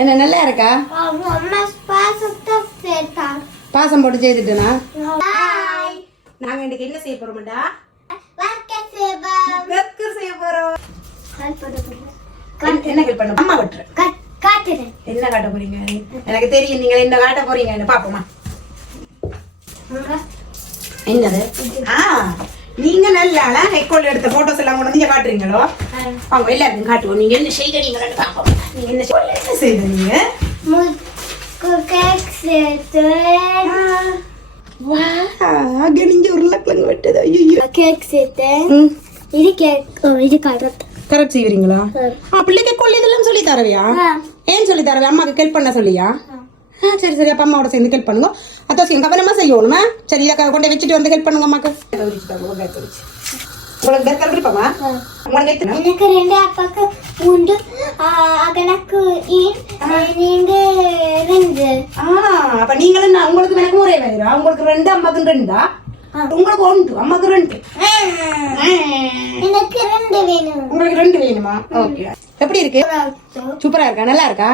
என்ன நல்லா இருக்கா? பாசம் போட்டு செய்துட்டேனா? நாங்க இன்னைக்கு என்ன செய்ய போறோம்டா? பர்கர் செய்ய போறோம். என்ன ஹெல்ப் பண்ண? அம்மா வெட்டுறேன். காட்டுறேன். என்ன காட்ட போறீங்க? எனக்கு தெரியும் நீங்க என்ன காட்ட போறீங்கன்னு பாப்போமா. என்னது? நீங்க நல்லா ஹெக்கோல் எடுத்த போட்டோஸ் எல்லாம் கொண்டு வந்து காட்டுறீங்களோ? அவங்க எல்லாருக்கும் காட்டுவோம். நீங்க என்ன செய்யறீங்கன்னு பாப்போம். நீங்க என்ன செய்றீங்க? கேக் சேர்த்து நீங்க உருளைக்கிழங்கு வெட்டது. ஐயோ கேக் சேர்த்தேன். இது கேக் இது கரெக்ட் செய்வீங்களா? பிள்ளைக்கு கொள்ளி இதெல்லாம் சொல்லி தரவியா? ஏன் சொல்லி தரவியா? அம்மாக்கு ஹெல்ப் பண்ண சொல்லியா? சரி சரி, அப்ப அம்மாவோட சேர்ந்து ஹெல்ப் பண்ணுங்க. அதான் கவனமா செய்யணுமா? சரி, இதை கொண்டு வச்சுட்டு வந்து ஹெல்ப் பண்ணுங்க அம்மாக்கு. உங்களுக்கு பெர்கர் விருப்பமா? எனக்கு 2 அப்பாக்கு 3 எனக்கு நீங்க 2. அப்ப நீங்களும் உங்களுக்கு எனக்கு ஒரே வேறா? உங்களுக்கு 2 அம்மாக்கு 2 உங்களுக்கு 1 அம்மாக்கு 2. எனக்கு 2 வேணும். உங்களுக்கு 2 வேணுமா? ஓகே. எப்படி இருக்கு? சூப்பரா இருக்கா? நல்லா இருக்கா?